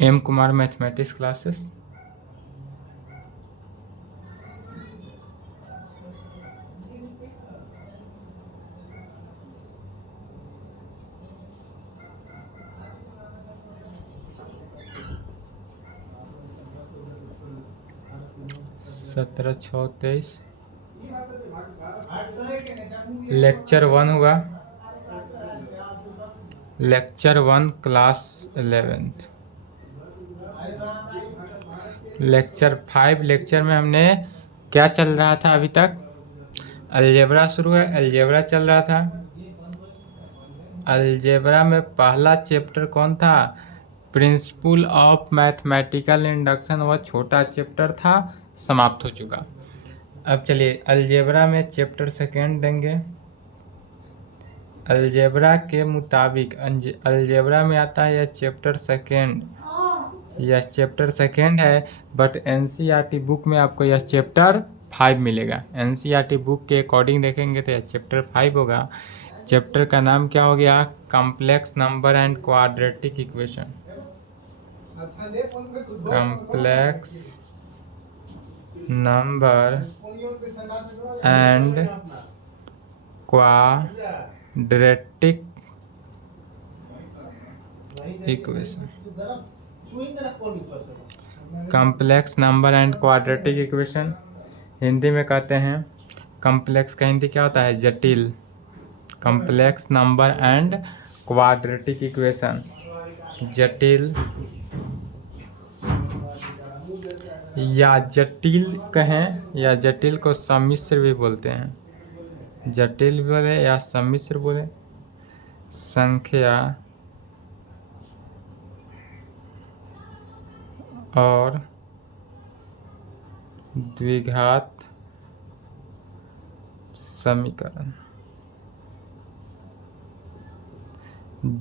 M Kumar mathematics classes. सत्रह छः तेईस। लेक्चर 1 हुआ, lecture 1 class 11th। Lecture 5 lecture में हमने क्या चल रहा था अभी तक? अलजेब्रा शुरू है, अलजेब्रा चल रहा था। अलजेब्रा में पहला चैप्टर कौन था? Principle of mathematical induction. वह छोटा चैप्टर था, समाप्त हो चुका। अब चलिए अलजेब्रा में चैप्टर सेकेंड देंगे। अलजेब्रा के मुताबिक अलजेब्रा में आता है यह चैप्टर सेकेंड। यह चैप्टर सेकेंड है, बट एनसीईआरटी बुक में आपको यह चैप्टर 5 मिलेगा। एनसीईआरटी बुक के अकॉर्डिंग देखेंगे तो यह चैप्टर 5 होगा। चैप्टर का नाम क्या हो गया? Complex number and quadratic equation. Complex number and quadratic equation. Complex number and quadratic equation Hindi में कहते हैं, कॉम्प्लेक्स का हिंदी क्या होता है? जटिल। Complex number and quadratic equation, जटिल या जटिल कहें, या जटिल को सम्मिश्र भी बोलते हैं। जटिल बोले या सम्मिश्र बोले, संख्या और द्विघात समीकरण।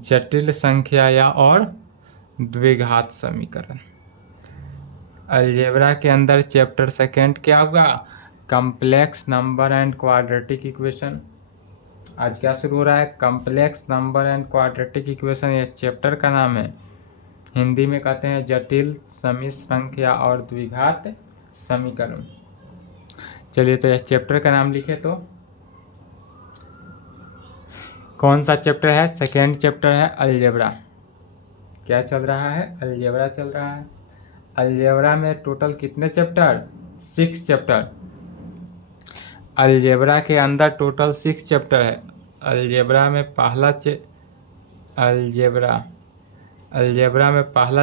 जटिल संख्या या और द्विघात समीकरण। अलजेब्रा के अंदर चैप्टर सेकेंड क्या होगा? Complex number and quadratic equation. आज क्या शुरू हो रहा है? Complex number and quadratic equation. यह चैप्टर का नाम है। हिंदी में कहते हैं जटिल सम्मिश्र संख्या और द्विघात समीकरण। चलिए तो यह चैप्टर का नाम लिखे तो कौन सा चैप्टर है? सेकेंड चैप्टर है अलजेब्रा। क्या चल रहा है? अलजेब्रा चल रहा है। अलजेब्रा में टोटल कितने चैप्टर? 6 चैप्टर। अलजेब्रा के अंदर टोटल 6 चैप्टर है। अलजेब्रा में पहला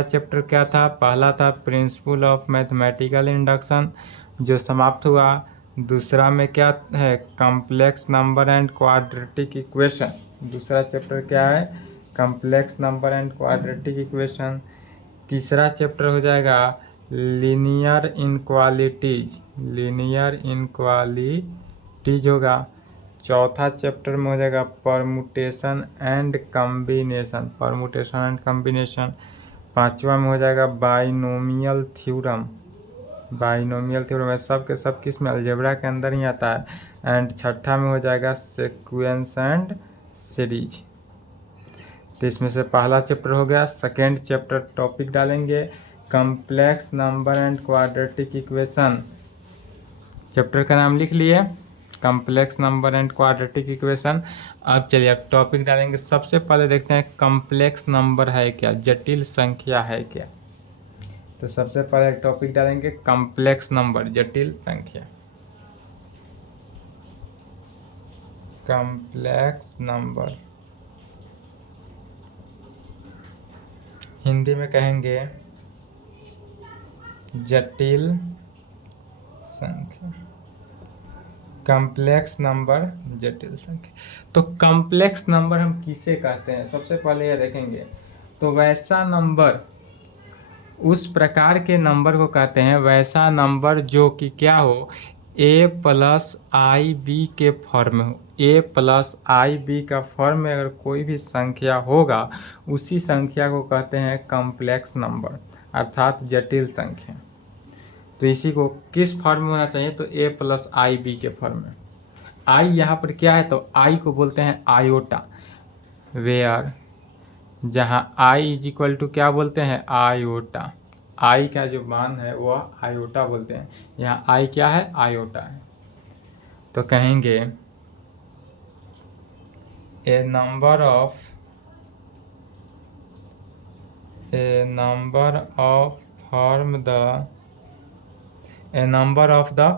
चैप्टर क्या था? पहला था प्रिंसिपल ऑफ मैथमेटिकल इंडक्शन, जो समाप्त हुआ। दूसरा में क्या है? Complex number and quadratic equation. दूसरा चैप्टर क्या है? Complex number and quadratic equation. तीसरा चैप्टर हो जाएगा लीनियर इनक्वालिटीज। लीनियर इनक्वालिटीज होगा। चौथा चैप्टर में हो जाएगा permutation and combination. Permutation and combination. पांचवा में हो जाएगा बाइनोमियल थ्योरम। बाइनोमियल थ्योरम है सब के सब किस में? अलजेब्रा के अंदर ही आता है। एंड छठा में हो जाएगा सीक्वेंस एंड सीरीज। तो इसमें से पहला चैप्टर हो गया। सेकेंड चैप्टर टॉपिक डालेंगे complex number and quadratic equation. Chapter का नाम लिख लिए, complex number and quadratic equation. अब चलिए अब टॉपिक डालेंगे। सबसे पहले देखते हैं कॉम्प्लेक्स नंबर है क्या, जटिल संख्या है क्या। तो सबसे पहले टॉपिक डालेंगे कॉम्प्लेक्स नंबर, जटिल संख्या। कॉम्प्लेक्स नंबर हिंदी में कहेंगे जटिल संख्या। कॉम्प्लेक्स नंबर, जटिल संख्या। तो कॉम्प्लेक्स नंबर हम किसे कहते हैं? सबसे पहले यह देखेंगे। तो वैसा नंबर, उस प्रकार के नंबर को कहते हैं, वैसा नंबर जो कि क्या हो, a प्लस आई बी के फॉर्म में हो। a प्लस आई बी का फॉर्म में अगर कोई भी संख्या होगा, उसी संख्या को कहते हैं कॉम्प्लेक्स नंबर, अर्थात जटिल संख्या। तो इसी को किस फॉर्म में होना चाहिए? तो a प्लस आई बी के फॉर्म में। आई यहाँ पर क्या है? तो आई को बोलते हैं आयोटा। वेयर जहाँ आई इज इक्वल टू क्या बोलते हैं, आयोटा। आई का जो मान है वह आयोटा बोलते हैं। यहाँ आई क्या है, आयोटा है। तो कहेंगे a number of form the a number of the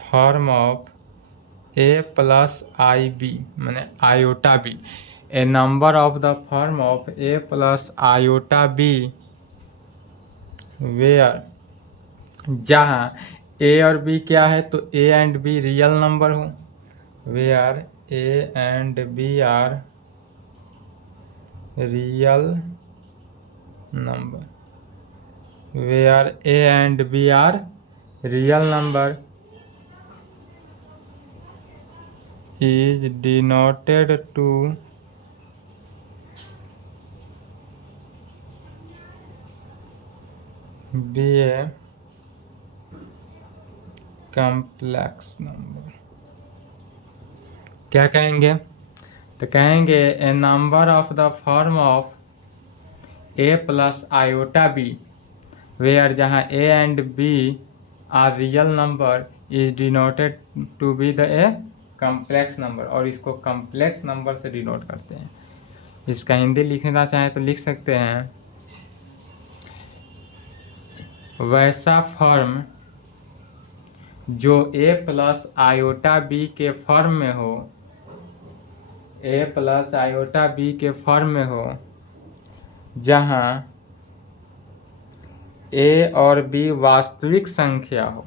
form of a plus ib माने iota b, a number of the form of a plus iota b where, जहाँ a और b क्या है, तो a and b real number हो, where a and b are real number, where a and b are real number is denoted to be a complex number। क्या कहेंगे, तो कहेंगे a number of the form of a plus iota b where, जहाँ a and b are real number is denoted to be the a complex number, और इसको complex number से denote करते हैं। इसका हिंदी लिखना चाहें तो लिख सकते हैं, वैसा फॉर्म जो ए प्लस आयोटा बी के फॉर्म में हो, ए प्लस आयोटा बी के फॉर्म में हो, जहाँ ए और बी वास्तविक संख्या हो,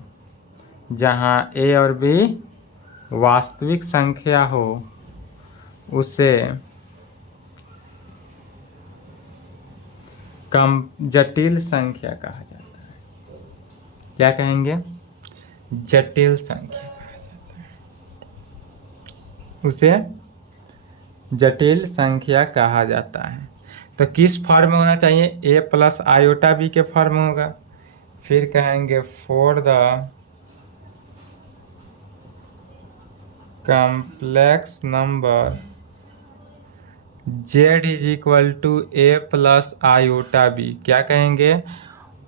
जहाँ ए और बी वास्तविक संख्या हो, उसे कम जटिल संख्या कहा जाता है। क्या कहेंगे, जटिल संख्या कहा जाता है, उसे जटिल संख्या कहा जाता है। तो किस फॉर्म में होना चाहिए, ए प्लस आयोटा बी के फॉर्म में होगा। फिर कहेंगे for the complex number z is equal to a plus iota b. क्या कहेंगे,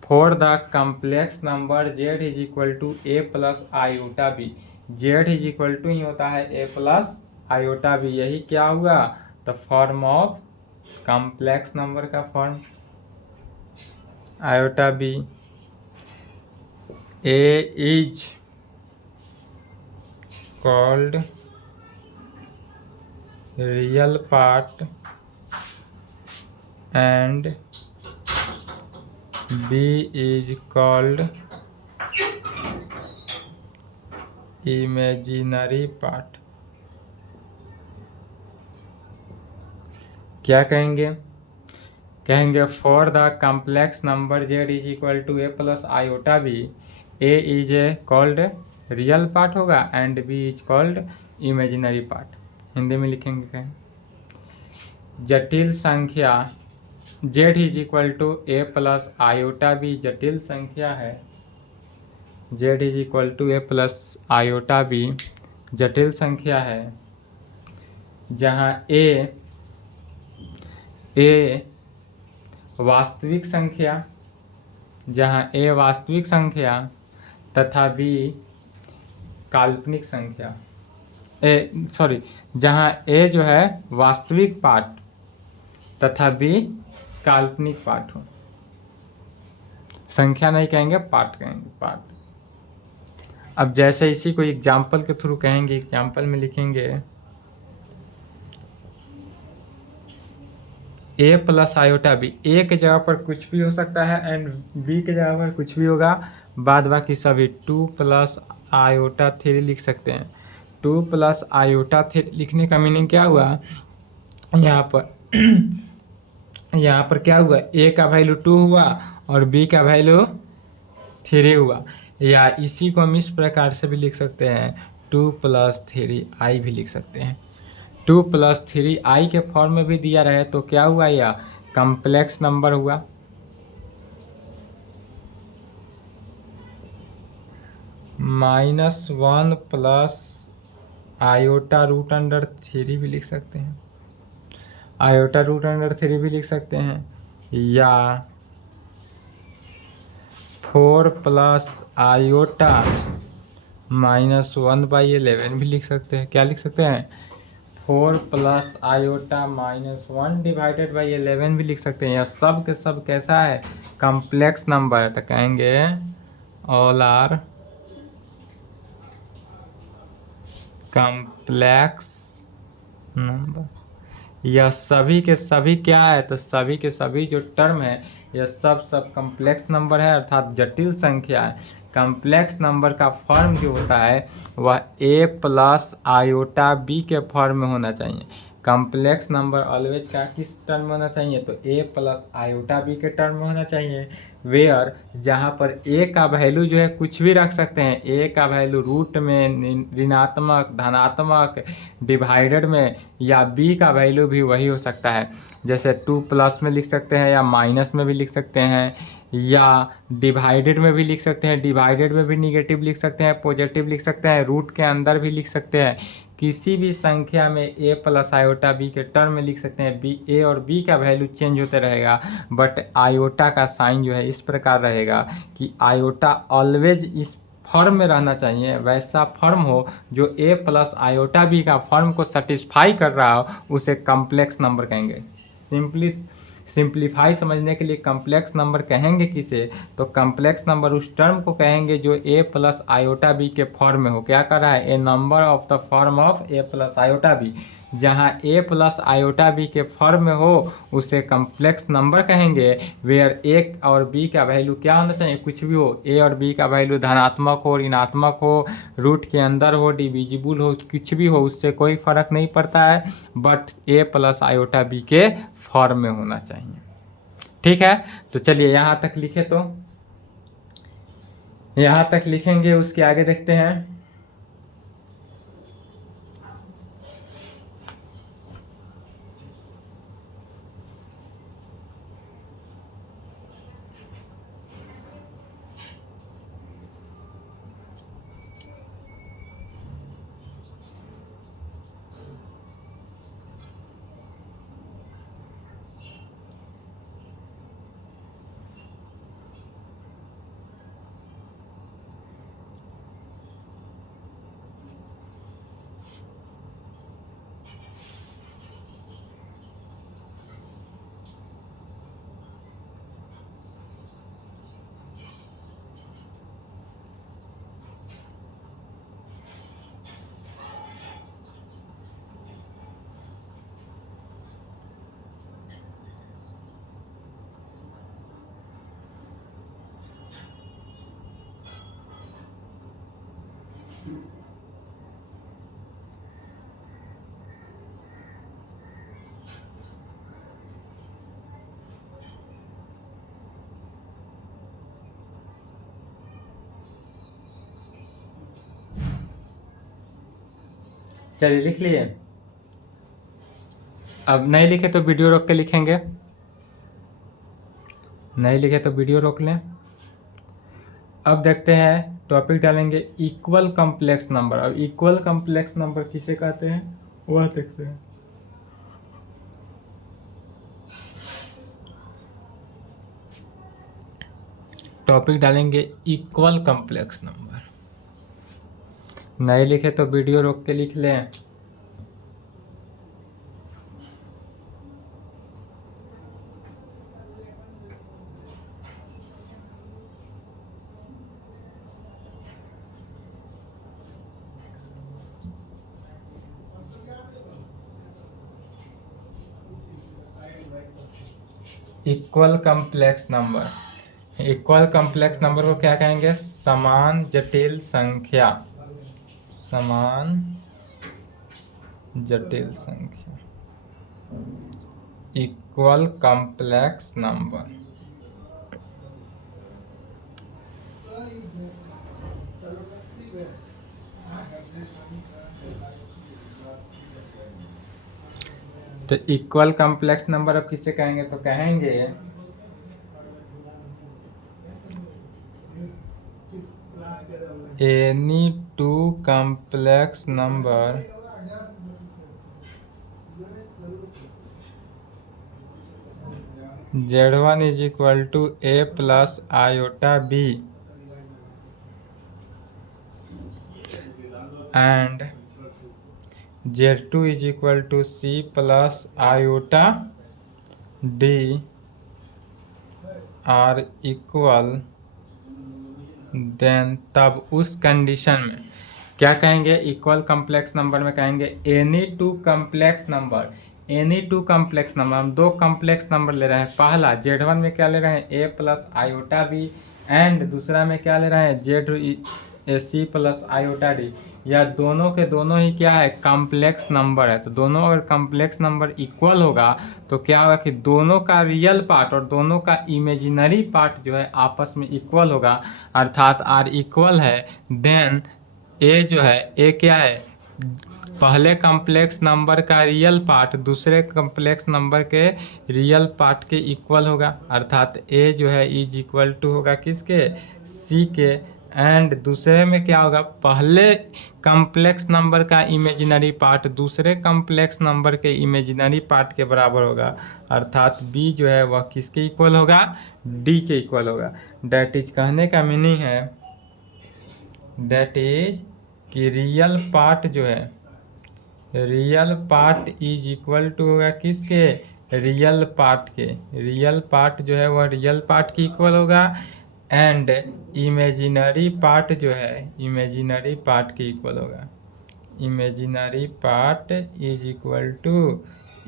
for the complex number z is equal to a plus iota b. Z is equal to ही होता है ए प्लस आयोटा बी, यही क्या हुआ, तो form of complex number का form iota b. A is called real part and b is called imaginary part. क्या कहेंगे, कहेंगे for the complex number z is equal to a plus iota b, a is a called real part होगा and b is called imaginary part. Hindi में लिखेंगे कहें, जटिल संख्या z is equal to a plus iota b जटिल संख्या है, z is equal to a plus iota b जटिल संख्या है, जहाँ ए वास्तविक संख्या, जहाँ ए वास्तविक संख्या तथा बी काल्पनिक संख्या, जहाँ ए जो है वास्तविक पार्ट तथा बी काल्पनिक पार्ट हो। संख्या नहीं कहेंगे, पार्ट कहेंगे, पार्ट। अब जैसे इसी को एग्जाम्पल के थ्रू कहेंगे, एग्जाम्पल में लिखेंगे ए प्लस आयोटा बी, ए के जगह पर कुछ भी हो सकता है एंड बी के जगह पर कुछ भी होगा, बाद बाकी सभी 2 प्लस आयोटा 3 लिख सकते हैं। 2 प्लस आयोटा 3 लिखने का मीनिंग क्या हुआ, यहाँ पर क्या हुआ, ए का वैल्यू 2 हुआ और बी का वैल्यू 3 हुआ। या इसी को हम इस प्रकार से भी लिख सकते हैं, 2 प्लस 3 आई भी लिख सकते हैं। 2 प्लस 3 आई के फॉर्म में भी दिया रहे तो क्या हुआ, या कॉम्प्लेक्स नंबर हुआ। -1 प्लस आयोटा रूट अंडर 3 भी लिख सकते हैं, आयोटा रूट अंडर 3 भी लिख सकते हैं, या 4 प्लस आयोटा -1/11 भी लिख सकते हैं। क्या लिख सकते हैं? 4 प्लस आयोटा -1 डिवाइडेड बाई 11 भी लिख सकते हैं। यह सब के सब कैसा है? कम्प्लेक्स नंबर है, तो कहेंगे ऑल आर कम्प्लेक्स नंबर। यह सभी के सभी क्या है? तो सभी के सभी जो टर्म है यह सब कम्प्लेक्स नंबर है, अर्थात जटिल संख्या है। कम्प्लेक्स नंबर का फॉर्म जो होता है वह a प्लस आयोटा b के फॉर्म में होना चाहिए। कम्प्लेक्स नंबर ऑलवेज का किस टर्म में होना चाहिए? तो a प्लस आयोटा b के टर्म में होना चाहिए। वेयर जहाँ पर a का वैल्यू जो है कुछ भी रख सकते हैं, a का वैल्यू रूट में, ऋणात्मक, धनात्मक, डिवाइडेड में, या b का वैल्यू भी वही हो सकता है। जैसे 2 प्लस में लिख सकते हैं, या माइनस में भी लिख सकते हैं, या डिवाइडेड में भी लिख सकते हैं, डिवाइडेड में भी निगेटिव लिख सकते हैं, पॉजिटिव लिख सकते हैं, रूट के अंदर भी लिख सकते हैं। किसी भी संख्या में a प्लस आयोटा b के टर्म में लिख सकते हैं। a और b का वैल्यू चेंज होते रहेगा, बट आयोटा का साइन जो है इस प्रकार रहेगा कि आयोटा ऑलवेज इस फॉर्म में रहना चाहिए, वैसा फॉर्म हो जो a प्लस आयोटा b का फॉर्म को सेटिस्फाई कर रहा हो, उसे कम्प्लेक्स नंबर कहेंगे। सिंप्लीफाई समझने के लिए कम्प्लेक्स नंबर कहेंगे किसे? तो कम्प्लेक्स नंबर उस टर्म को कहेंगे जो a प्लस आयोटा बी के फॉर्म में हो। क्या कर रहा है? A number of the form of a plus iota b. जहाँ a प्लस आयोटा बी के फॉर्म में हो उसे कम्प्लेक्स नंबर कहेंगे। वेयर a और b का वैल्यू क्या होना चाहिए? कुछ भी हो, a और b का वैल्यू धनात्मक हो, ऋणात्मक हो, रूट के अंदर हो, डिविजिबल हो, कुछ भी हो, उससे कोई फर्क नहीं पड़ता है, but a plus iota b के फॉर्म में होना चाहिए। ठीक है, तो चलिए यहाँ तक लिखे, तो यहाँ तक लिखेंगे, उसके आगे देखते हैं। चलिए लिख लिए। अब नहीं लिखे तो वीडियो रोक के लिखेंगे, नहीं लिखे तो वीडियो रोक लें। अब देखते हैं, टॉपिक डालेंगे इक्वल कम्प्लेक्स नंबर। अब इक्वल कम्प्लेक्स नंबर किसे कहते हैं वह देखते हैं। टॉपिक डालेंगे इक्वल कम्प्लेक्स नंबर। नहीं लिखे तो वीडियो रोक के लिख लें। Equal complex number, equal complex number को क्या कहेंगे? समान जटिल संख्या, समान जटिल संख्या, इक्वल कम्प्लेक्स नंबर। तो इक्वल कम्प्लेक्स नंबर अब किसे कहेंगे? तो कहेंगे any two complex number Z1 is equal to A plus iota B and Z2 is equal to C plus iota D are equal, then तब उस कंडीशन में क्या कहेंगे? इक्वल कम्प्लेक्स नंबर में कहेंगे any to complex number. Any to complex number, हम दो complex number ले रहे हैं। पहला Z1 में क्या ले रहे हैं? A plus iota B and दूसरा में क्या ले रहे हैं? C plus iota D। या दोनों के दोनों ही क्या है? कॉम्प्लेक्स नंबर है। तो दोनों अगर कॉम्प्लेक्स नंबर इक्वल होगा तो क्या होगा कि दोनों का रियल पार्ट और दोनों का इमेजिनरी पार्ट जो है आपस में इक्वल होगा, अर्थात R इक्वल है। देन A जो है, A क्या है? पहले कॉम्प्लेक्स नंबर का रियल पार्ट दूसरे कॉम्प्लेक्स नंबर के रियल पार्ट के इक्वल होगा, अर्थात A जो है इज इक्वल टू होगा किसके? C के। एंड दूसरे में क्या होगा? पहले कॉम्प्लेक्स नंबर का इमेजिनरी पार्ट दूसरे कॉम्प्लेक्स नंबर के इमेजिनरी पार्ट के बराबर होगा, अर्थात B जो है वह किसके इक्वल होगा? D के इक्वल होगा। डैट इज कहने का मीनिंग है, डैट इज कि रियल पार्ट जो है, real part is equal to होगा किसके? रियल पार्ट के। रियल पार्ट जो है वह रियल पार्ट के इक्वल होगा एंड इमेजिनरी पार्ट जो है इमेजिनरी पार्ट के इक्वल होगा। Imaginary part is equal to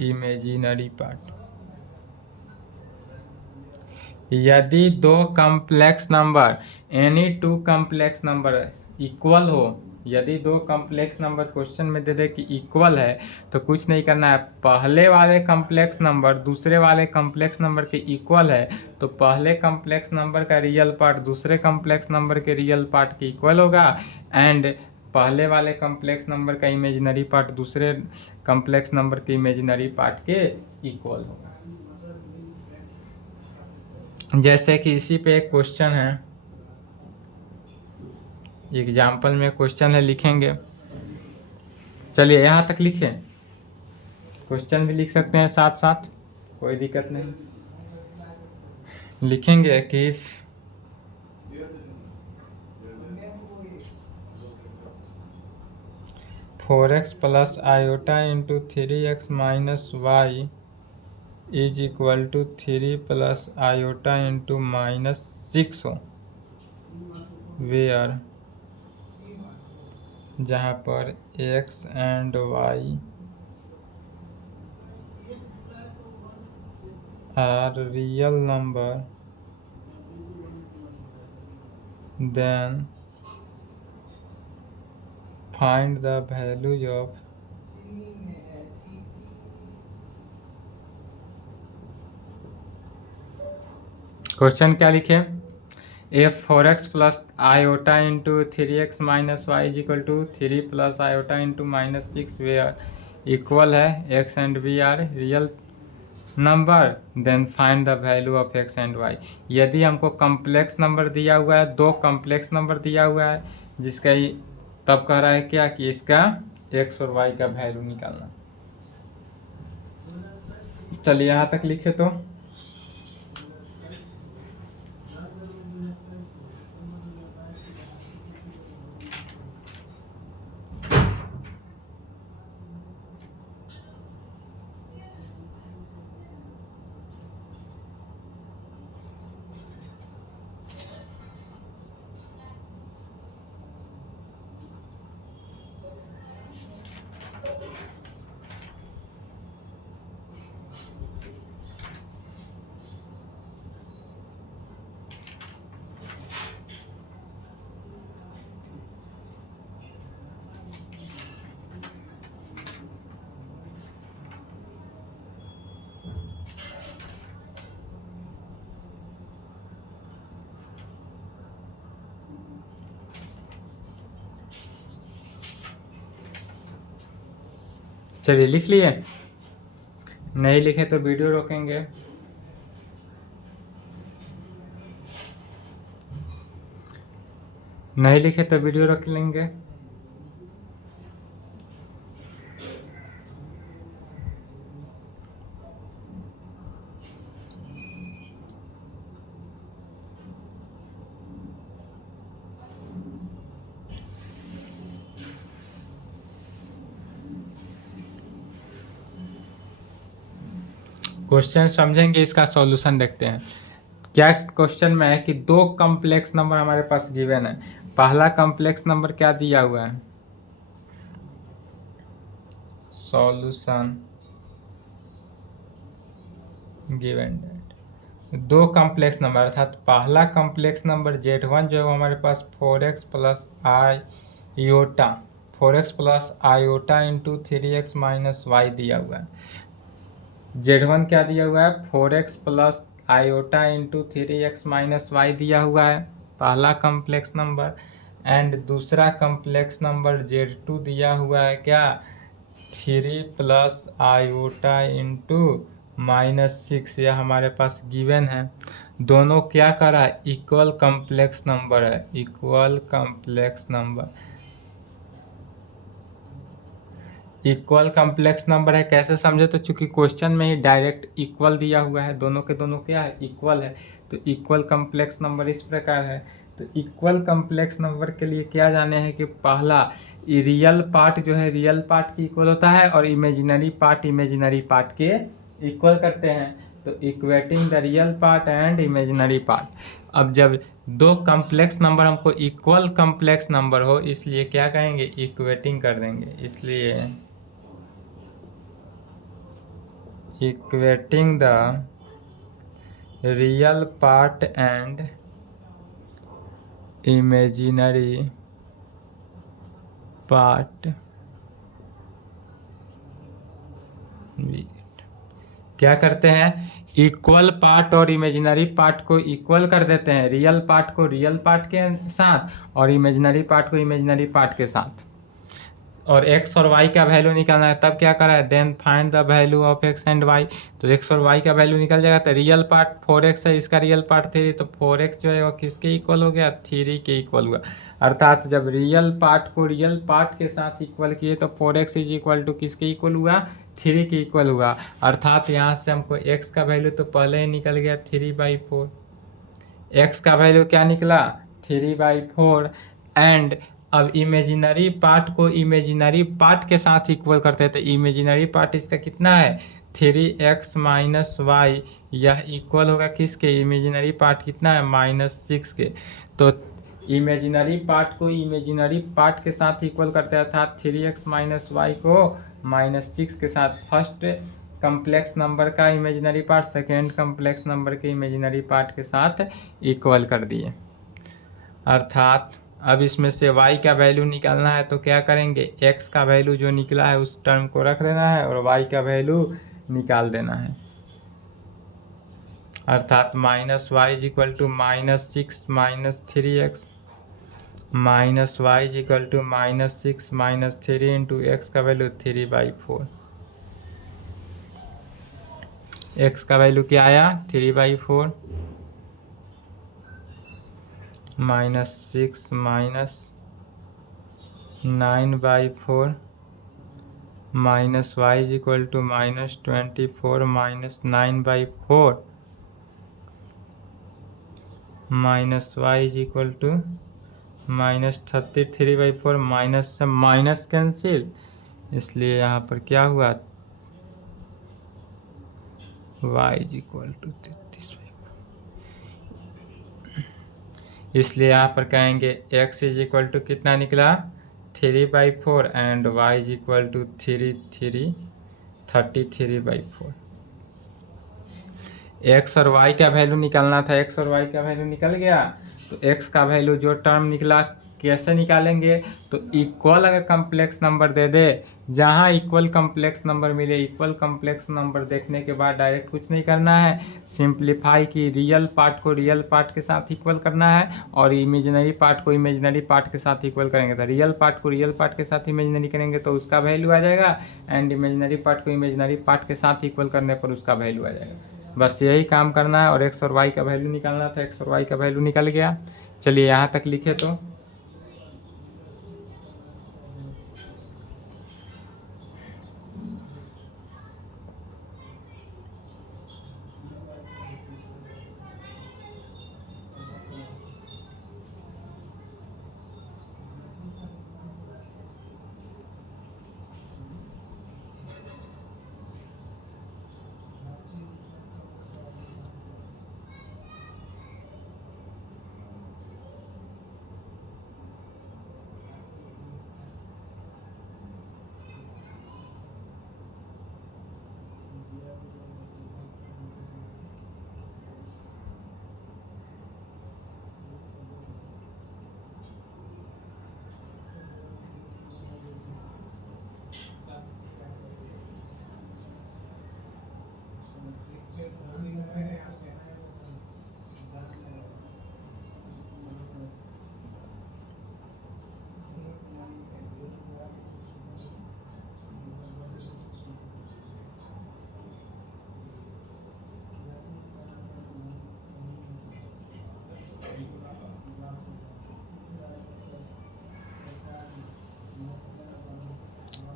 imaginary part. यदि दो complex number any two complex number equal हो, यदि दो कॉम्प्लेक्स नंबर क्वेश्चन में दे दे कि इक्वल है, तो कुछ नहीं करना है। पहले वाले कॉम्प्लेक्स नंबर दूसरे वाले कॉम्प्लेक्स नंबर के इक्वल है तो पहले कॉम्प्लेक्स नंबर का रियल पार्ट दूसरे कॉम्प्लेक्स नंबर के रियल पार्ट के इक्वल होगा एंड पहले वाले कॉम्प्लेक्स नंबर का इमेजिनरी पार्ट दूसरे कॉम्प्लेक्स नंबर के इमेजिनरी पार्ट के इक्वल होगा। जैसे कि इसी पे एक क्वेश्चन है, एग्जाम्पल में क्वेश्चन है, लिखेंगे। चलिए यहाँ तक लिखें, क्वेश्चन भी लिख सकते हैं साथ साथ, कोई दिक्कत नहीं। लिखेंगे कि 4x plus iota into 3x minus y is equal to 3 plus iota into minus 6 हो, वेयर जहाँ पर x and y are real number, then find the values of question क्या लिखे? F 4x plus iota into 3x minus y is equal to 3 plus iota into minus 6 where equal है x and b are real number, then find the value of x and y। यदि हमको complex number दिया हुआ है, दो complex number दिया हुआ है जिसका तब कह रहा है क्या कि इसका x और y का वैल्यू निकालना। चलिए यहाँ तक लिखे तो चलिए लिख लिए, नहीं लिखे तो वीडियो रोकेंगे। नहीं लिखे तो वीडियो रख लेंगे। क्वेश्चन समझेंगे, इसका सॉल्यूशन देखते हैं। क्या क्वेश्चन में है कि दो कॉम्प्लेक्स नंबर हमारे पास गिवन है। पहला कॉम्प्लेक्स नंबर क्या दिया हुआ है, सॉल्यूशन गिवन डेट। दो कॉम्प्लेक्स नंबर अर्थात पहला कॉम्प्लेक्स नंबर Z1 जो है हमारे पास 4x plus iota 4x plus iota into 3x minus y दिया हुआ है। Z1 क्या दिया हुआ है, 4x plus iota into 3x minus y दिया हुआ है, पहला कॉम्प्लेक्स नंबर। एंड दूसरा कॉम्प्लेक्स नंबर Z2 दिया हुआ है क्या, 3 प्लस आयोटा इंटू -6, यह हमारे पास गिवन है। दोनों क्या करा, इक्वल कॉम्प्लेक्स नंबर है, equal complex number. Equal complex number है, कैसे समझे, तो चूंकि क्वेश्चन में ही डायरेक्ट इक्वल दिया हुआ है, दोनों के दोनों क्या है, इक्वल है, तो इक्वल कॉम्प्लेक्स नंबर इस प्रकार है। तो इक्वल कॉम्प्लेक्स नंबर के लिए क्या जाने हैं कि पहला रियल पार्ट जो है रियल पार्ट की इक्वल होता है और इमेजिनरी पार्ट के इक्वल करते हैं। तो equating the real part and imaginary part. अब जब दो कॉम्प्लेक्स नंबर हमको इक्वल कॉम्प्लेक्स नंबर हो, इसलिए क्या कहेंगे, इक्वेटिंग कर देंगे। इसलिए equating the real part and imaginary part, क्या करते हैं, इक्वल पार्ट और इमेजिनरी पार्ट को इक्वल कर देते हैं, रियल पार्ट को रियल पार्ट के साथ और इमेजिनरी पार्ट को इमेजिनरी पार्ट के साथ। और x और y का वैल्यू निकालना है, तब क्या करा है, then find the value of x and y। तो x और y का वैल्यू निकल जाएगा। तो रियल पार्ट 4x है, इसका रियल पार्ट 3, तो 4x जो है वो किसके इक्वल हो गया, 3 के इक्वल हुआ। अर्थात जब रियल पार्ट को रियल पार्ट के साथ इक्वल किए तो 4x इज इक्वल टू किसके इक्वल हुआ, 3 के इक्वल हुआ। अर्थात यहाँ से हमको x का वैल्यू तो पहले ही निकल गया 3/4। x का वैल्यू क्या निकला, 3/4। एंड अब इमेजिनरी पार्ट को इमेजिनरी पार्ट के साथ इक्वल करते हैं, तो इमेजिनरी पार्ट इसका कितना है, 3x माइनस वाई, यह इक्वल होगा किसके, इमेजिनरी पार्ट कितना है, -6 के। तो इमेजिनरी पार्ट को इमेजिनरी पार्ट के साथ इक्वल करते हैं, अर्थात 3x माइनस वाई को -6 के साथ फर्स्ट कम्प्लेक्स नंबर का imaginary part second complex number के इमेजिनरी पार्ट के साथ इक्वल कर दिए। अर्थात अब इसमें से y का वैल्यू निकालना है, तो क्या करेंगे, x का वैल्यू जो निकला है उस टर्म को रख देना है और y का वैल्यू निकाल देना है। अर्थात -y is equal to -6 minus 3x minus y is equal to -6 minus 3 into x का वैल्यू 3/4। एक्स का वैल्यू क्या आया, 3/4 -6 minus 9/4 minus y is equal to -24 minus 9/4 minus y is equal to -33/4। Minus से माइनस कैंसिल, इसलिए यहाँ पर क्या हुआ, y इज इक्वल टू 33/4। इसलिए यहाँ पर कहेंगे x इज इक्वल टू कितना निकला, 3/4 and y is equal to 33/4। x और y का वैल्यू निकालना था, x और y का वैल्यू निकल गया। तो x का वैल्यू जो टर्म निकला कैसे निकालेंगे, तो इक्वल अगर कम्प्लेक्स नंबर दे दे, जहाँ इक्वल कम्प्लेक्स नंबर मिले, इक्वल कम्प्लेक्स नंबर देखने के बाद डायरेक्ट कुछ नहीं करना है, सिंप्लीफाई की रियल पार्ट को रियल पार्ट के साथ इक्वल करना है और इमेजिनरी पार्ट को इमेजिनरी पार्ट के साथ इक्वल करेंगे। तो रियल पार्ट को रियल पार्ट के साथ इमेजिनरी करेंगे तो उसका वैल्यू आ जाएगा, एंड इमेजिनरी पार्ट को इमेजिनरी पार्ट के साथ इक्वल करने पर उसका वैल्यू आ जाएगा। बस यही काम करना है और एक्स और वाई का वैल्यू निकालना था, एक्स और वाई का वैल्यू निकल गया। चलिए यहाँ तक लिखे तो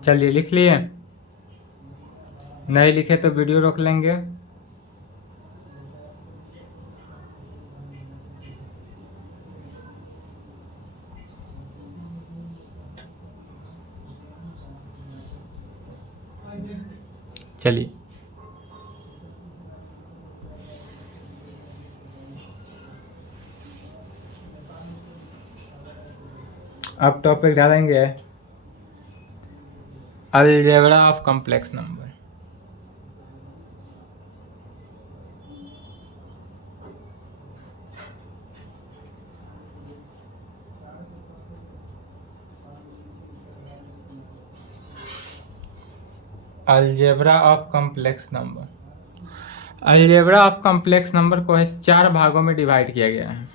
चलिए लिख लिए, नहीं लिखे तो वीडियो रोक लेंगे। चलिए अब टॉपिक डालेंगे algebra of complex number. Algebra of complex number, algebra of complex number को है 4 भागों में डिवाइड किया गया है।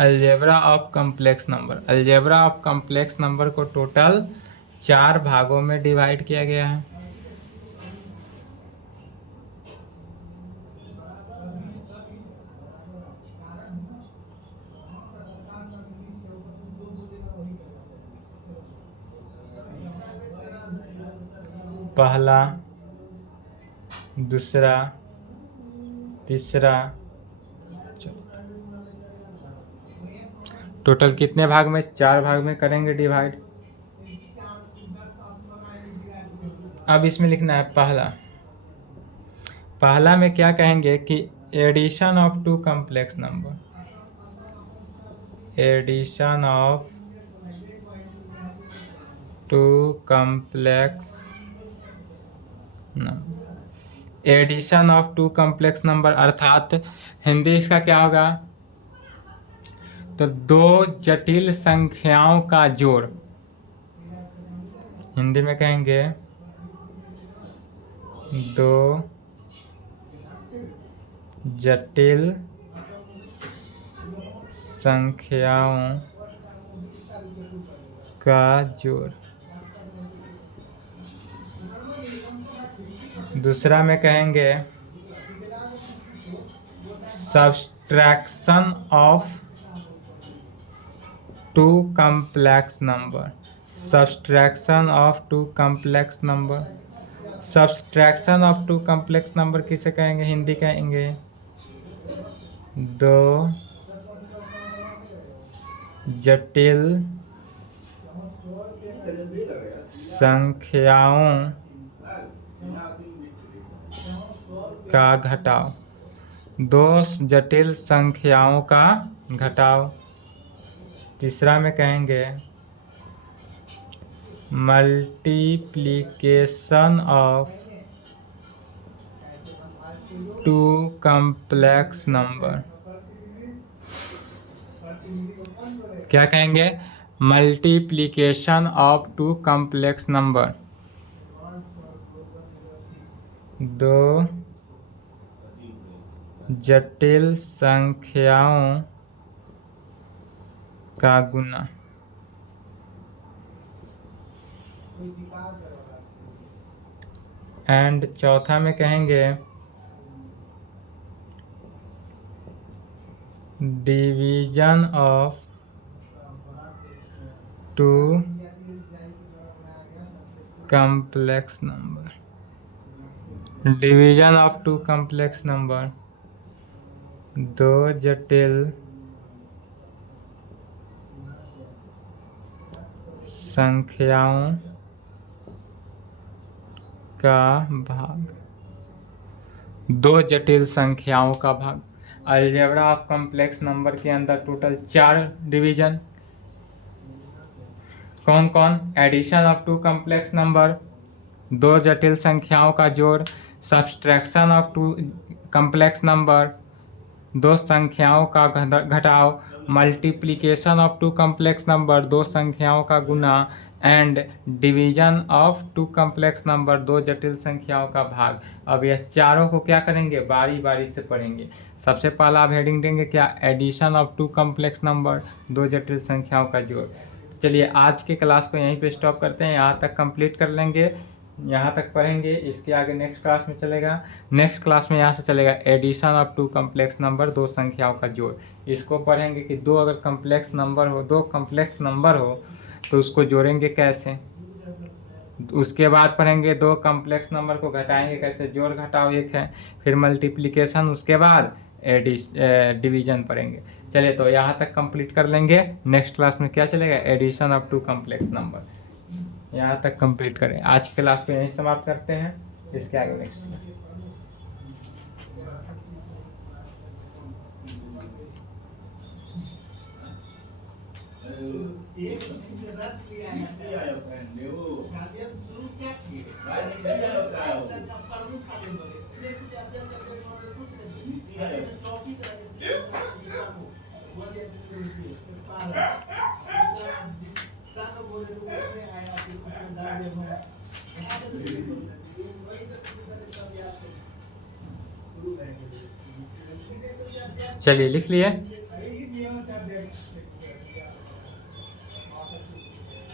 Algebra of complex number, algebra of complex number को टोटल 4 भागों में डिवाइड किया गया है। पहला, दूसरा, तीसरा, टोटल कितने भाग में? 4 भाग में करेंगे डिवाइड। अब इसमें लिखना है पहला, पहला में क्या कहेंगे कि addition of 2 complex number, addition of 2 complex number, addition of 2 complex number अर्थात हिंदी इसका क्या होगा? तो 2 जटिल संख्याओं का जोड़, हिंदी में कहेंगे 2 जटिल संख्याओं का जोड़। दूसरा में कहेंगे subtraction of 2 complex number, subtraction of 2 complex number. Subtraction of 2 complex number किसे कहेंगे? हिंदी कहेंगे 2 जटिल संख्याओं का घटाव, 2 जटिल संख्याओं का घटाव। तीसरा में कहेंगे मल्टीप्लिकेशन ऑफ 2 कॉम्प्लेक्स नंबर, क्या कहेंगे? मल्टीप्लिकेशन ऑफ 2 कॉम्प्लेक्स नंबर, 2 जटिल संख्याओं का गुना। एंड चौथा में कहेंगे division of 2 complex number, division of 2 complex number, 2 जटिल संख्याओं का भाग, 2 जटिल संख्याओं का भाग। अलजेब्रा ऑफ कॉम्प्लेक्स नंबर के अंदर टोटल 4 डिवीजन, कौन कौन? एडिशन ऑफ 2 कॉम्प्लेक्स नंबर, 2 जटिल संख्याओं का जोड़, सब्सट्रैक्शन ऑफ 2 कॉम्प्लेक्स नंबर, 2 संख्याओं का घटाव, मल्टीप्लिकेशन ऑफ 2 कॉम्प्लेक्स नंबर, 2 संख्याओं का गुना, and division of 2 complex number, 2 जटिल संख्याओं का भाग। अब यह चारों को क्या करेंगे? बारी बारी से पढ़ेंगे। सबसे पहला आप हेडिंग देंगे क्या? एडिशन ऑफ 2 कॉम्प्लेक्स नंबर, 2 जटिल संख्याओं का जोड़। चलिए आज के क्लास को यहीं पे स्टॉप करते हैं, यहाँ तक कंप्लीट कर लेंगे, यहाँ तक पढ़ेंगे। इसके आगे नेक्स्ट क्लास में चलेगा, नेक्स्ट क्लास में यहाँ से चलेगा एडिशन ऑफ 2 कॉम्प्लेक्स नंबर, 2 संख्याओं का जोड़। इसको पढ़ेंगे कि 2 अगर कॉम्प्लेक्स नंबर हो, 2 कॉम्प्लेक्स नंबर हो तो उसको जोड़ेंगे कैसे। उसके बाद पढ़ेंगे दो कॉम्प्लेक्स नंबर को घटाएंगे कैसे, जोड़ घटाव एक है, फिर मल्टीप्लिकेशन, उसके बाद डिवीजन पढ़ेंगे। चलिए तो यहाँ तक कंप्लीट कर लेंगे। नेक्स्ट क्लास में क्या चलेगा, addition of two complex number. यहाँ तक कंप्लीट करें। आज की क्लास को यहीं समाप्त करते हैं, इसके आगे नेक्स्ट क्लास। चलिए लिख लिए।